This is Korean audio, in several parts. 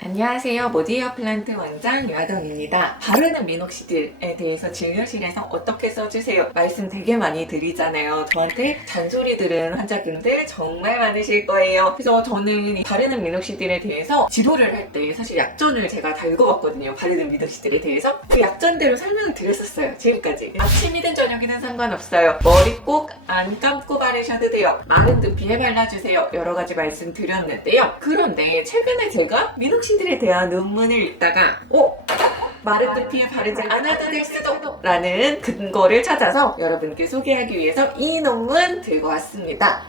안녕하세요. 모디어 플란트 원장 유아동입니다. 바르는 미녹시딜에 대해서 진료실에서 어떻게 써주세요? 말씀 되게 많이 드리잖아요. 저한테 잔소리 들은 환자분들 정말 많으실 거예요. 그래서 저는 이 바르는 미녹시딜에 대해서 지도를 할 때 사실 약전을 제가 다 읽어봤거든요. 바르는 미녹시딜에 대해서 그 약전대로 설명을 드렸었어요. 지금까지. 아침이든 저녁이든 상관없어요. 머리 꼭 안 감고 바르셔도 돼요. 마른 두피에 발라주세요. 여러 가지 말씀 드렸는데요. 그런데 최근에 제가 미녹시딜에 대한 논문을 읽다가 마른 두피에 바르지 않아도 될 수도 라는 근거를 찾아서 여러분께 소개하기 위해서 이 논문 들고 왔습니다.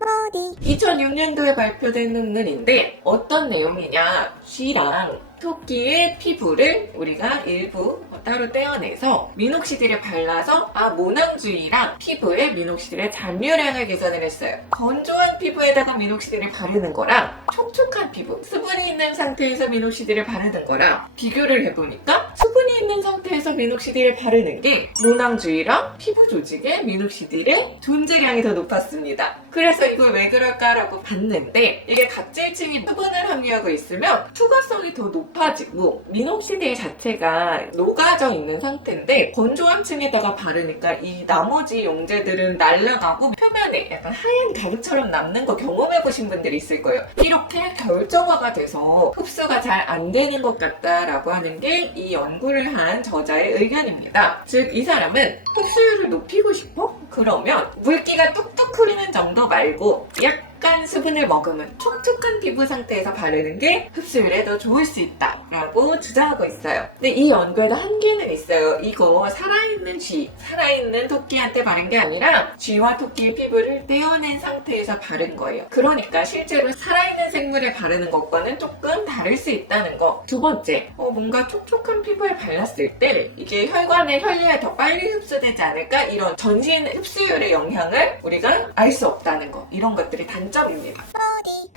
2006년도에 발표된 논문인데 어떤 내용이냐, 쥐랑 토끼의 피부를 우리가 일부 따로 떼어내서 미녹시딜에 발라서 모낭주의랑 피부에 미녹시딜의 잔류량을 계산을 했어요. 건조한 피부에다가 미녹시딜을 바르는 거랑 촉촉한 피부, 수분이 있는 상태에서 미녹시딜을 바르는 거랑 비교를 해보니까 수분이 있는 상태에서 미녹시딜을 바르는 게 모낭주의랑 피부 조직의 미녹시딜의 존재량이 더 높았습니다. 그래서 이걸 왜 그럴까라고 봤는데 이게 각질층이 수분을 함유하고 있으면 투과성이 더 높아지고 미녹시딜 자체가 녹아져 있는 상태인데 건조한 층에다가 바르니까 이 나머지 용제들은 날아가고 표면에 약간 하얀 가루처럼 남는 거 경험해보신 분들이 있을 거예요. 이렇게 결정화가 돼서 흡수가 잘 안 되는 것 같다라고 하는 게 이 연구를 한 저자의 의견입니다. 즉 이 사람은 흡수율을 높이고 싶어? 그러면 물기가 뚝뚝 흐르는 정도 말고 약간 수분을 머금은 촉촉한 피부 상태에서 바르는 게 흡수율에 더 좋을 수 있다라고 주장하고 있어요. 근데 이 연구에도 한계는 있어요. 이거 살아있는 쥐, 살아있는 토끼한테 바른 게 아니라 쥐와 토끼의 피부를 떼어낸 상태에서 바른 거예요. 그러니까 실제로 살아있는 생물에 바르는 것과는 조금 다를 수 있다는 거. 두 번째, 뭔가 촉촉한 피부에 발랐을 때 이게 혈관의 혈류에 더 빨리 흡수되지 않을까? 이런 전신 흡수율의 영향을 우리가 알 수 없다는 거. 이런 것들이 단점입니다.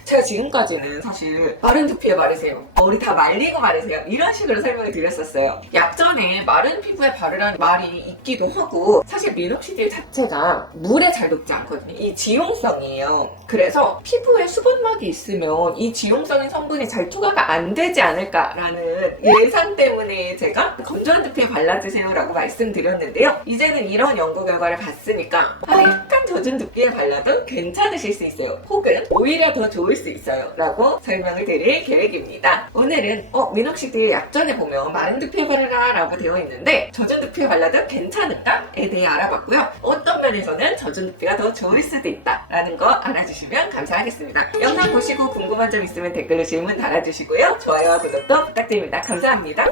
제가 지금까지는 사실 마른 두피에 바르세요, 머리 다 말리고 바르세요, 이런 식으로 설명을 드렸었어요. 약전에 마른 피부에 바르라는 말이 있기도 하고 사실 미녹시딜 자체가 물에 잘 녹지 않거든요. 이 지용성이에요. 그래서 피부에 수분막이 있으면 이 지용성인 성분이 잘 투과가 안 되지 않을까라는 예상 때문에 제가 건조한 두피에 발라주세요 라고 말씀드렸는데요. 이제는 이런 연구 결과를 봤으니까 약간 젖은 두피에 발라도 괜찮으실 수 있어요. 혹은 오히려 더 좋을 수 있어요 라고 설명을 드릴 계획입니다. 오늘은 미녹시딜 약전에 보면 마른 두피에 바르라 라고 되어 있는데 젖은 두피에 발라도 괜찮은가에 대해 알아봤고요. 어떤 면에서는 젖은 두피가 더 좋을 수도 있다 라는 거 알아주시면 감사하겠습니다. 영상 보시고 궁금한 점 있으면 댓글로 질문 달아주시고요. 좋아요와 구독도 부탁드립니다. 감사합니다.